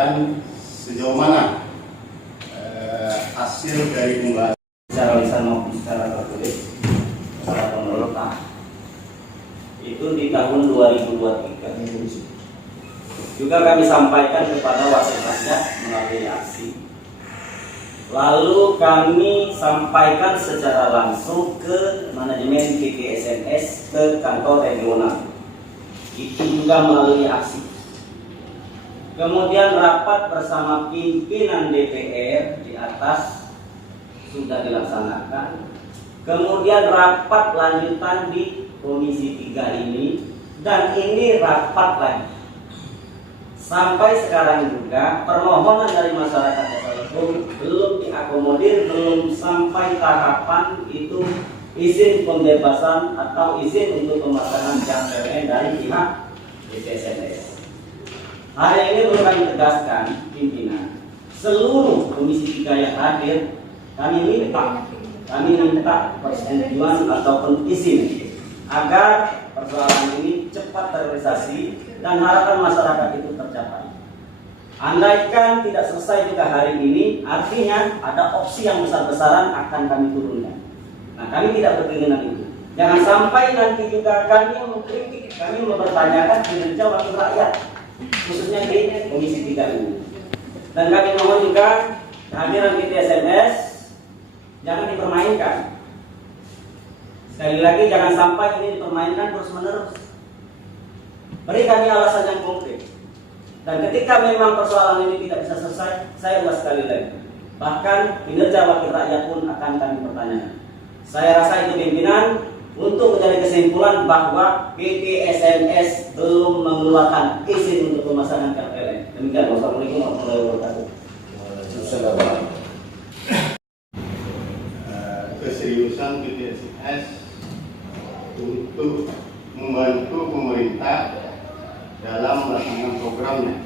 menyampaikan sejauh mana hasil dari pembahasan secara lisan maupun secara tertulis oleh pemerintah itu di tahun 2023. Juga kami sampaikan kepada wakil rakyat melalui aksi. Lalu kami sampaikan secara langsung ke manajemen PT SNS, ke kantor regional. Itu juga melalui aksi. Kemudian rapat bersama pimpinan DPR di atas sudah dilaksanakan. Kemudian rapat lanjutan di Komisi 3 ini, dan ini rapat lagi. Sampai sekarang juga permohonan dari masyarakat dasar hukum belum diakomodir, belum sampai tahapan itu izin pembebasan atau izin untuk pemasangan jam PLN dari pihak DPSNS. Hari ini perlu kami tegaskan pimpinan, seluruh Komisi 3 yang hadir, kami minta persetujuan ataupun izin agar persoalan ini cepat terrealisasi dan harapan masyarakat itu tercapai. Andaikan tidak selesai juga hari ini, artinya ada opsi yang besar-besaran akan kami turunkan. Nah, kami tidak berkeinginan itu. Jangan sampai nanti juga kami mengkritik, kami mempertanyakan kinerja wakil rakyat, khususnya di Komisi 3 ini. Dan kami mohon juga kehadiran PT SNS jangan dipermainkan. Sekali lagi, jangan sampai ini dipermainkan terus-menerus. Beri kami alasan yang konkret. Dan ketika memang persoalan ini tidak bisa selesai, saya ulas sekali lagi, bahkan kinerja wakil rakyat pun akan kami pertanyakan. Saya rasa itu pimpinan untuk menjadi kesimpulan bahwa PT SNS belum mengeluarkan izin untuk pemasangan KPLN. Demikian. Wassalamualaikum warahmatullahi wabarakatuh. Keseriusan PT SNS untuk membantu pemerintah dalam melaksanakan programnya,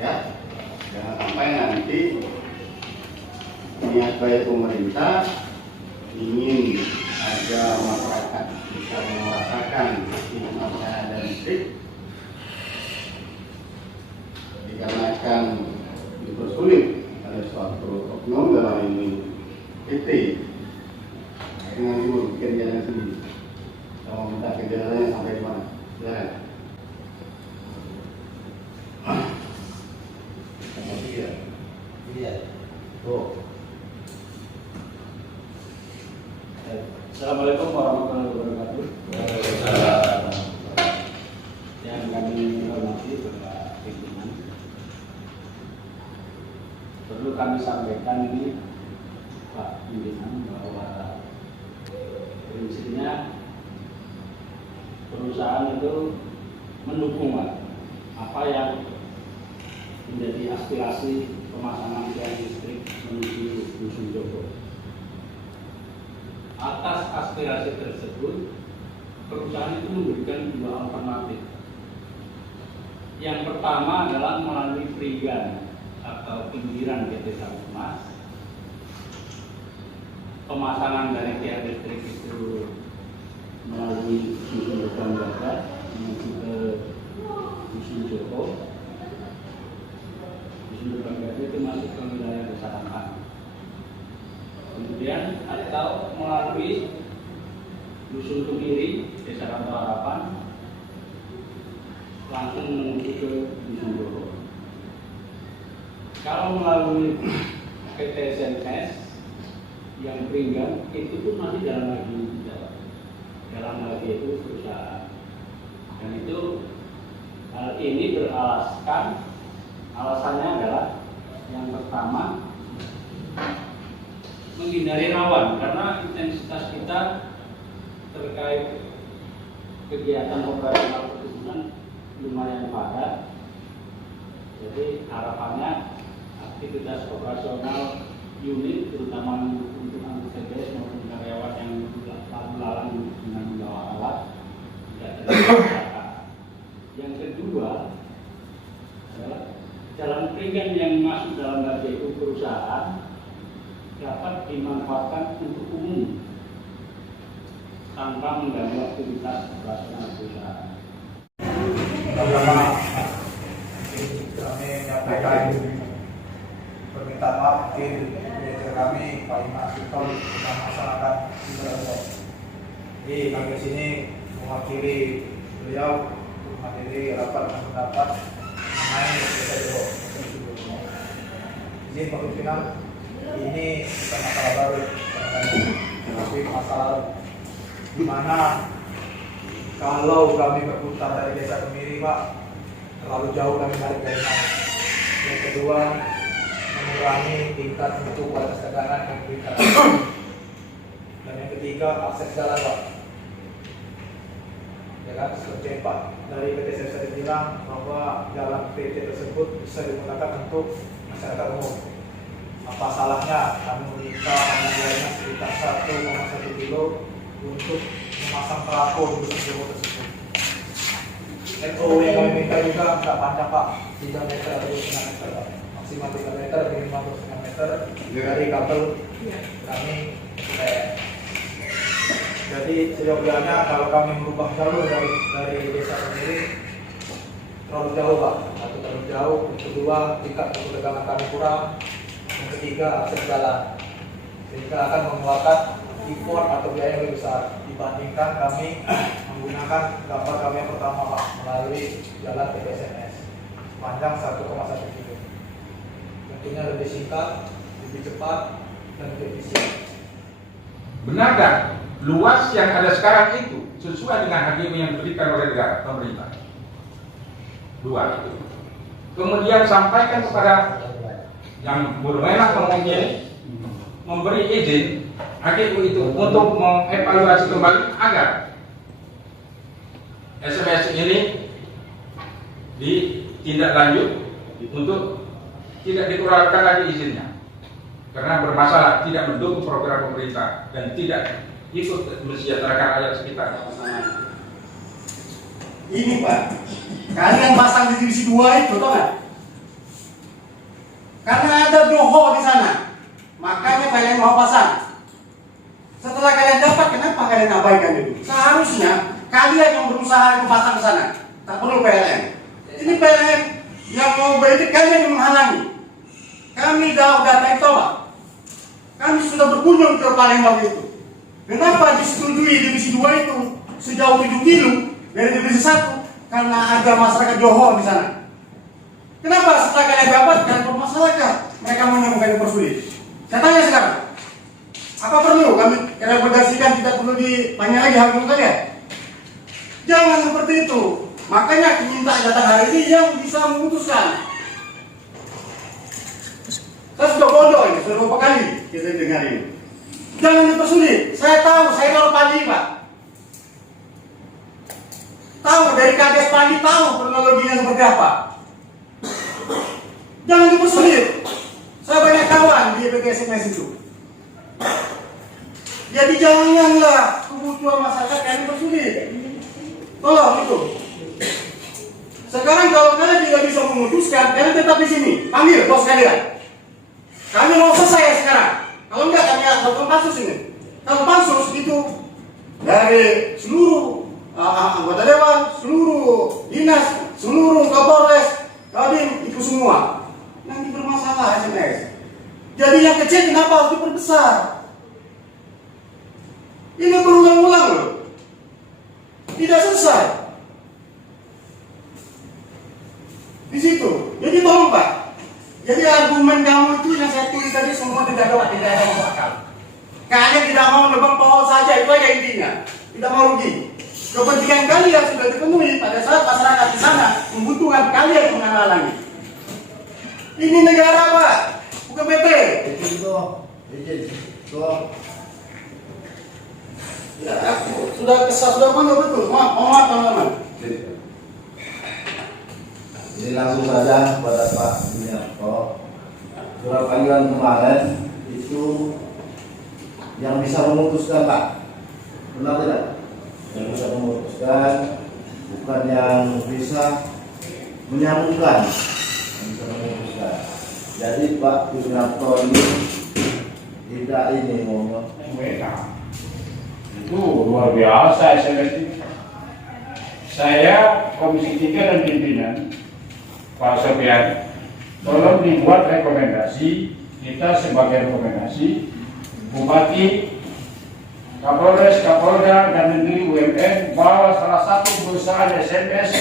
ya, jangan sampai nanti niat baik pemerintah ingin agar masyarakat bisa merasakan nikmatnya dan listrik dikarenakan dipersulit oleh suatu oknum dalam ini PT dengan ibu bikin jalan sendiri. Kita mau minta kejalannya sampai di mana? Silakan. Iya. Oh. Assalamualaikum warahmatullahi wabarakatuh. Yang kami hormati Bapak Pimpinan, perlu kami sampaikan ini Pak Pimpinan bahwa prinsipnya perusahaan itu mendukung apa yang menjadi aspirasi pemasangan tiang listrik menuju Dusun Joko. Atas aspirasi tersebut, perusahaan itu memberikan dua alternatif. Yang pertama adalah melalui perigan atau pinggiran PT Sarmas. Pemasangan dari tiang listrik itu melalui Dusun Joko menuju ke Dusun Joko. Itu masuk ke wilayah Desa Rangkang. Kemudian atau melalui Dusun Kemiri, Desa Rantau Harapan, langsung menuju ke Dusun Joko. Kalau melalui PT SNS yang Pringgan, itu pun masih dalam lagi itu perusahaan. Dan itu hal ini beralaskan, alasannya adalah yang pertama menghindari rawan, karena intensitas kita terkait kegiatan operasional perkebunan lumayan padat. Jadi harapannya aktivitas operasional unit, terutama untuk anggota TBS maupun karyawan yang lalu-lalang dengan membawa alat, tidak terjadi. Yang kedua adalah jalan pinggan yang masuk dalam HJU perusahaan dapat dimanfaatkan untuk umum tanpa mengganggu aktivitas operasional perusahaan. Kami menyampaikan permintaan maaf mungkin manajer kami Pak Iman Sutol yang melaksanakan ibadah. Jadi kami di sini mewakili beliau untuk menghadiri rapat dan pendapat mengenai PTDO. Izin pimpinan, ini bukan masalah baru, tapi masalah di mana kalau kami berputar dari desa Kemiri, Pak, terlalu jauh kami dari Kalimantan. Yang kedua, mengurangi tingkat mutu kualitas dagangan yang diberikan. Dan yang ketiga, akses jalan, Pak. Ya kan, seperti Pak dari PT Sesar bilang bahwa jalan PT tersebut bisa digunakan untuk masyarakat umum. Apa salahnya kami meminta pengadilannya sekitar 1,1 kilo untuk memasang pelapor di jalur tersebut. SOW yang kami minta juga nggak panjang, Pak, 3 meter atau 5 meter, Pak. Maksimal 3 meter, minimal 5 meter dari kabel kami PTN. Jadi seyogianya kalau kami merubah jalur dari desa sendiri terlalu jauh, Pak, atau terlalu jauh. Yang kedua, tingkat perdagangan kami kurang. Yang ketiga, akses jalan, sehingga akan mengeluarkan effort atau biaya yang lebih besar dibandingkan kami menggunakan gambar kami yang pertama, Pak, melalui jalan PTSNS panjang 1,1 km. Tentunya lebih singkat, lebih cepat, dan lebih efisien. Benarkah luas yang ada sekarang itu sesuai dengan HGM yang diberikan oleh negara pemerintah? Luas itu. Kemudian sampaikan kepada yang berwenang memberi izin HGU itu untuk mengevaluasi kembali agar SMS ini ditindaklanjut untuk tidak dikeluarkan lagi izinnya karena bermasalah, tidak mendukung program pemerintah dan tidak ikut mensejahterakan rakyat sekitar. Ini Pak, kalian pasang di divisi 2 itu, tau nggak? Karena ada Johor di sana, makanya kalian mau pasang. Setelah kalian dapat, kenapa kalian abaikan itu? Seharusnya kalian yang berusaha itu pasang ke sana, tak perlu PLN. Ini PLN yang mau beli, kalian yang menghalangi. Kami data itu, Pak. Kami sudah berkunjung ke Palembang itu. Kenapa disetujui divisi 2 itu sejauh 7 kilo dari divisi 1? Karena ada masyarakat Johor di sana. Kenapa setelah kalian dapat kalian bermasyarakat mereka menemukan yang persulit? Saya tanya sekarang, apa perlu kami rekomendasikan tidak perlu ditanya lagi hal itu kalian? Jangan seperti itu. Makanya minta datang hari ini yang bisa memutuskan. Saya sudah bodoh ini, sudah beberapa kali kita dengar ini. Jangan dipersulit. Saya tahu, saya tahu pagi, Pak. Tahu dari Kades pagi, tahu kronologinya seperti apa. Jangan dipersulit. Saya banyak kawan di PTSNS itu. Jadi janganlah kebutuhan masyarakat kalian persulit. Tolong itu. Sekarang kalau kalian tidak bisa memutuskan, kalian tetap di sini. Panggil bos kalian. Kami mau selesai sekarang. Kalau enggak kami lakukan pansus ini. Kalau pansus itu dari seluruh anggota dewan, seluruh dinas, seluruh Kapolres, Kadin, itu semua. Nanti bermasalah SMS. Jadi yang kecil kenapa harus diperbesar? Ini berulang-ulang loh. Tidak selesai. Di situ. Jadi tolong Pak. Jadi argumen kamu itu yang saya tulis tadi semua tidak ada masuk akal. Kalian tidak mau nebang pohon saja, itu aja intinya. Tidak mau rugi. Kepentingan kalian sudah dipenuhi pada saat masyarakat di sana membutuhkan kalian menghalangi. Ini negara Pak, bukan PT. Ya, aku sudah kesal, sudah bangga betul. Maaf teman-teman. Jadi langsung saja kepada Pak Sumiarto, surat panggilan kemarin itu yang bisa memutuskan Pak, benar tidak? Yang bisa memutuskan, bukan yang bisa menyambungkan, yang bisa memutuskan. Jadi Pak Sumiarto ini tidak ini ngomong. Itu luar biasa SMS ini. Saya Komisi 3 dan pimpinan Pak Sofian tolong dibuat rekomendasi, kita sebagai rekomendasi, Bupati, Kapolres, Kapolda, dan Menteri BUMN bahwa salah satu perusahaan SMS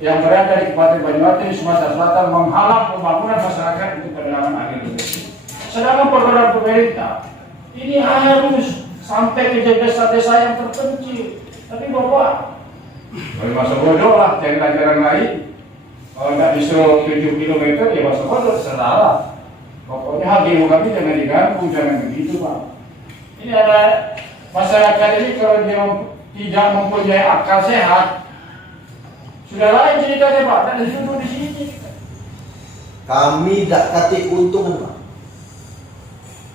yang berada di Kabupaten Banyuwangi, Sumatera Selatan menghalang pembangunan masyarakat untuk penanganan air bersih. Sedangkan program pemerintah ini harus sampai ke desa-desa yang terpencil. Tapi Bapak, kalau masuk bodoh lah, cari jalan lain. Kalau nggak disuruh 7 km ya masuk bodoh, salah. Pokoknya HGU kami jangan diganggu, jangan begitu Pak. Ini ada masyarakat ini kalau dia tidak mempunyai akal sehat, sudah lain ceritanya Pak, dan disuruh di sini. Kami tidak katik untung Pak.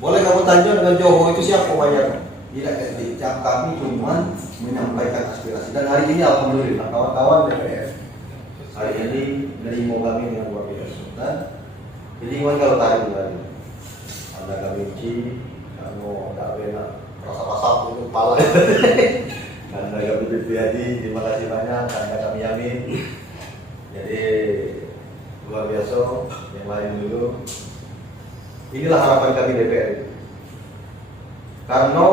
Boleh kamu tanya dengan Jowo itu siapa bayarnya? Tidak katik. Kami cuma menyampaikan aspirasi. Dan hari ini alhamdulillah kawan-kawan DPR hari ini menerima kami dengan luar biasa. Dan jadi kalau tarik lagi, ada kami uji, kamu tak benar rasa-rasa itu kepala. Dan kami pribadi, terima kasih banyak. Anda kami yamin. Jadi luar biasa. Yang lain dulu. Inilah harapan kami DPR. Karena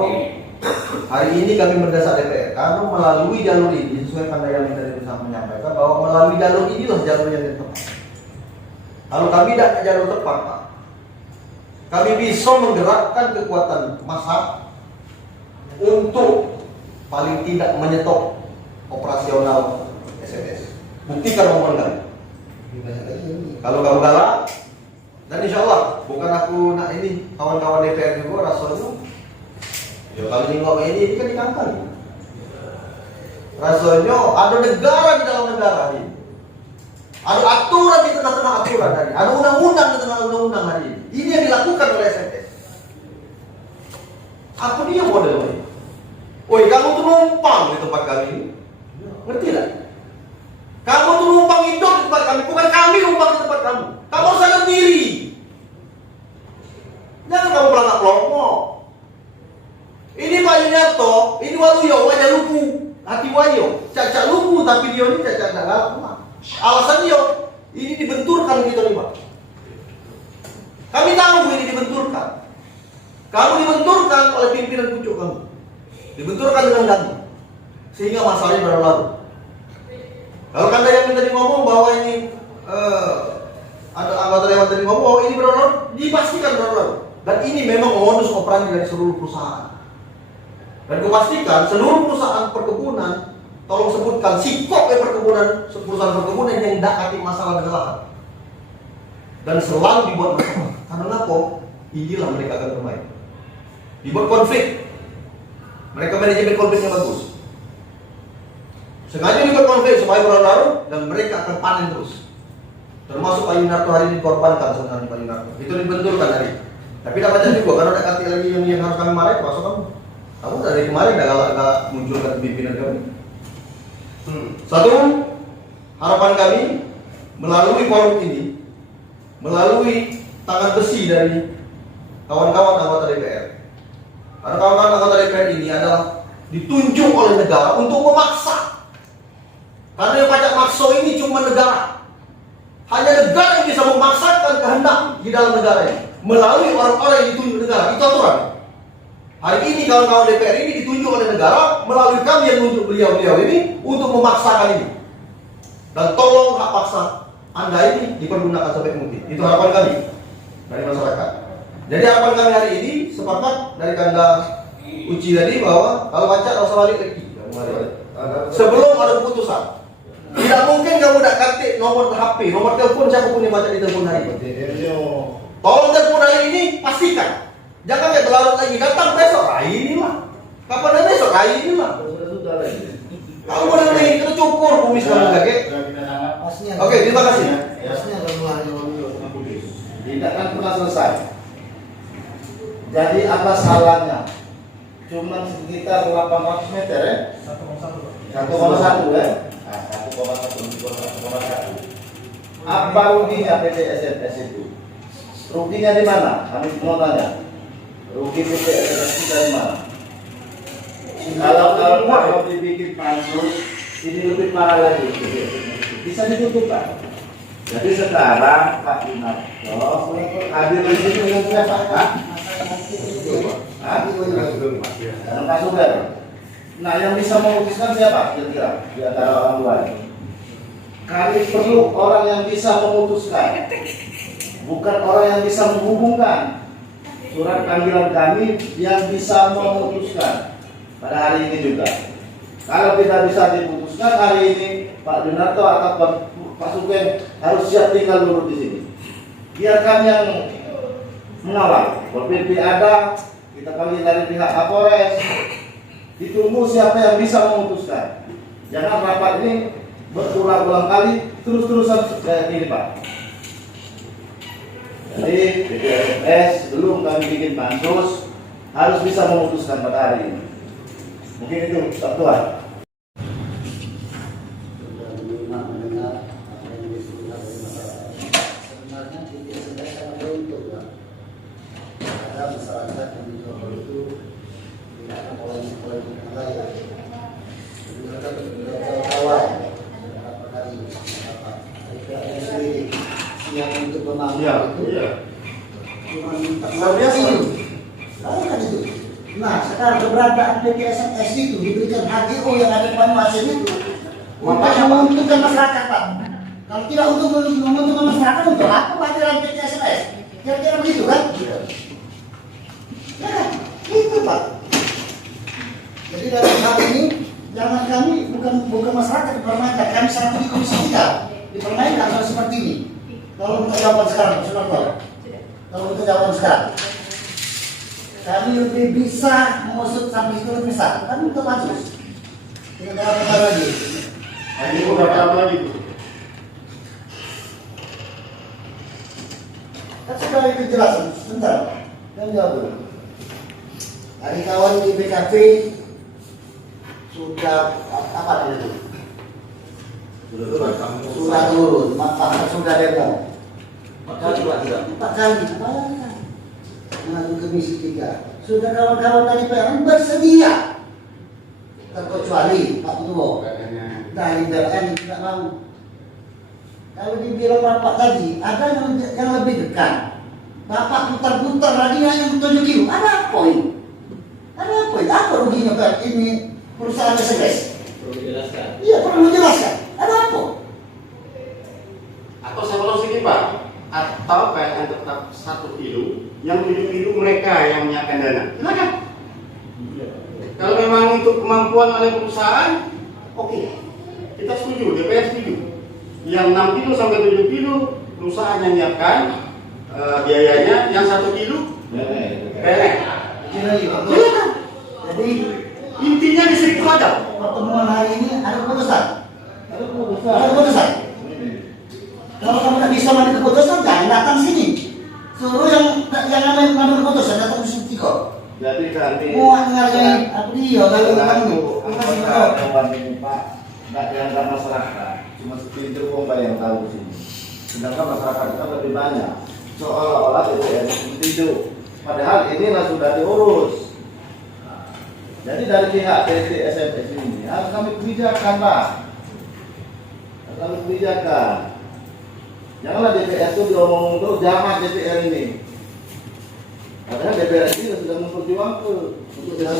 hari ini kami mendesak DPR. Karena melalui jalur ini, sesuai Kanda yang tadi bisa menyampaikan bahwa melalui jalur inilah jalur yang tepat. Kalau kami tidak jalur tepat, Pak, kami bisa menggerakkan kekuatan massa untuk paling tidak menyetop operasional SMS. Buktikan omongan kami. Kalau kamu galak, dan insya Allah bukan aku nak ini kawan-kawan DPR juga rasanya. Ya kalau nengok ini kan dikangkali. Rasanya ada negara di dalam negara ini. Ada aturan di tengah-tengah aturan hari ini. Ada undang-undang di tengah undang-undang hari ini. Ini yang dilakukan oleh SMS. Apa dia modelnya? Woi, kamu tuh numpang di tempat kami. Ngerti tak? Kamu tuh numpang hidup di tempat kami, bukan kami numpang di tempat kamu. Kamu harus sadar diri. Jangan kamu pelangak-pelongok. Ini Pak Yuniarto, ini waluyo, wajah lugu, hati wayo, cacat lugu, tapi dia ini cacat tak galak. Alasan dia, ini dibenturkan kita nih Pak. Kami tahu ini dibenturkan. Kamu dibenturkan oleh pimpinan pucuk kamu. Dibenturkan dengan daging. Sehingga masalahnya berlalu. Kalau Kanda yang tadi ngomong bahwa ini ada anggota dewan tadi ngomong bahwa ini berlalu, dipastikan berlalu. Dan ini memang modus operandi dari seluruh perusahaan. Dan kupastikan seluruh perusahaan perkebunan, tolong sebutkan sikop perkebunan, perusahaan perkebunan yang tidak ada masalah dengan lahan. Dan selalu dibuat masalah. Karena apa? Inilah mereka akan bermain. Dibuat konflik. Mereka manajemen konfliknya bagus. Sengaja dibuat konflik supaya berlarut dan mereka akan panen terus. Termasuk Pak Yunarto hari ini dikorbankan sebenarnya Pak Yunarto. Itu dibenturkan hari. Tapi tidak baca juga karena ada kati lagi yang harus kami marahin, masuk kamu. Kamu dari kemarin nggak munculkan pimpinan kami. Satu, harapan kami melalui forum ini, melalui tangan besi dari kawan-kawan anggota DPR. Karena kawan-kawan anggota DPR ini adalah ditunjuk oleh negara untuk memaksa. Karena yang pajak makso ini cuma negara. Hanya negara yang bisa memaksakan kehendak di dalam negara ini melalui orang-orang yang ditunjuk negara. Itu aturan. Hari ini kawan-kawan DPR ini ditunjuk oleh negara melalui kami yang menunjuk beliau-beliau ini untuk memaksakan ini. Dan tolong hak paksa Anda ini dipergunakan sampai mungkin. Itu harapan kami dari masyarakat. Jadi harapan kami hari ini sepakat dari Kanda uji tadi bahwa kalau baca harus balik lagi. Sebelum ada keputusan. Tidak mungkin kamu tidak ketik nomor HP, nomor telepon siapa pun yang baca di telepon hari ini. Tolong telepon hari ini pastikan. Jangan kayak berlarut lagi, datang besok, ini lah. Kapan ada besok, ini lah. Kalau mau dari itu cukur, kumis kamu kakek. Oke, terima kasih. Tidak akan pernah selesai. Jadi apa salahnya? Cuma sekitar 800 meter ya? 1,1 ya? 1,1. Apa ruginya PT SMS itu? Ruginya di mana? Kami mau tanya. Rugi PT SMS itu dari mana? Kalau mau dibikin pansus, ini lebih parah lagi. Bisa ditutup kan? Jadi sekarang Pak Yunarto hadir di sini dengan siapa? Dan Pak Suber. Nah, yang bisa memutuskan siapa kira-kira di antara orang dua ini? Kami perlu orang yang bisa memutuskan, bukan orang yang bisa menghubungkan. Surat panggilan kami yang bisa memutuskan pada hari ini juga. Kalau tidak bisa diputuskan hari ini, Pak Yunarto atau Pak Sugeng harus siap tinggal dulu di sini. Biar kami yang mengawal. Kalau PP ada, kita panggil dari pihak Kapolres. Ditunggu siapa yang bisa memutuskan. Jangan rapat ini berulang-ulang kali terus-terusan kayak ini, Pak. Jadi BPSS sebelum kami bikin pansus harus bisa memutuskan pada hari ini. Mungkin itu, Pak Tuan. Sebenarnya kita sedang sangat beruntung, Pak. Ada masyarakat yang di Johor itu tidak akan mulai raya. Jadi mereka benar-benar kawan beberapa hari sendiri siap untuk memanggil itu. Cuma minta luar biasa itu. Tahu kan itu? Nah, sekarang keberadaan PPSS itu diberikan HGO yang ada di Banyuasin itu untuk menguntungkan masyarakat, Pak. Kalau tidak untuk menguntungkan masyarakat, untuk apa kehadiran PPSS? Kira-kira begitu kan? Ya, itu Pak. Jadi dalam hal ini jangan kami bukan masyarakat dipermainkan. Kami satu di Komisi 3 dipermainkan hal seperti ini. Kalau kita jawab sekarang, kalau kita jawab sekarang, kami lebih bisa mengusut sampai itu lebih besar. Kami untuk pansus. Tidak ada apa lagi. Ini udah berapa lagi tuh? Kan sudah itu jelas. Sebentar, kan jawab dulu. Hari kawan di BKP sudah apa namanya? Sudah turun, maka sudah demo. Empat kali, bayangkan. Mengadu Komisi 3. Sudah kawan-kawan dari PLN bersedia, terkecuali Pak Tuwo dari PLN tidak mau. Kalau dibilang Bapak tadi, ada yang lebih dekat. Bapak putar-putar radinya yang 7 kilo. Ada apa ini? Ada apa ini? Apa ruginya Pak ini perusahaan SMS? Perlu dijelaskan. Iya, perlu dijelaskan. Ada apa? Atau solusi Pak? Atau PLN tetap 1 kilo, yang 7 kilo mereka yang menyiapkan dana. Silakan. Kalau memang itu kemampuan oleh perusahaan, oke, kita setuju, DPR setuju. Yang 6 kilo sampai 7 kilo perusahaan yang menyiapkan biayanya, yang 1 kilo PLN. Silakan. Jadi Intinya di situ aja. pertemuan hari ini ada keputusan. Ada keputusan. Kalau kamu tidak bisa mengambil keputusan, jangan datang sini. Suruh yang mengambil keputusan datang ke sini kok. Jadi nanti Mau ngargain apa dia kalau kamu. kawan ini Pak, nggak dianggap masyarakat, cuma segelintir orang yang tahu di sini. Sedangkan masyarakat kita lebih banyak. Seolah-olah DPR itu, padahal inilah sudah diurus. Jadi dari pihak PT SMS ini harus kami kebijakan, Pak. Harus kami kebijakan. Janganlah DPR itu diomong terus, jangan DPR ini. Padahal DPR ini sudah memperjuangkan untuk Yang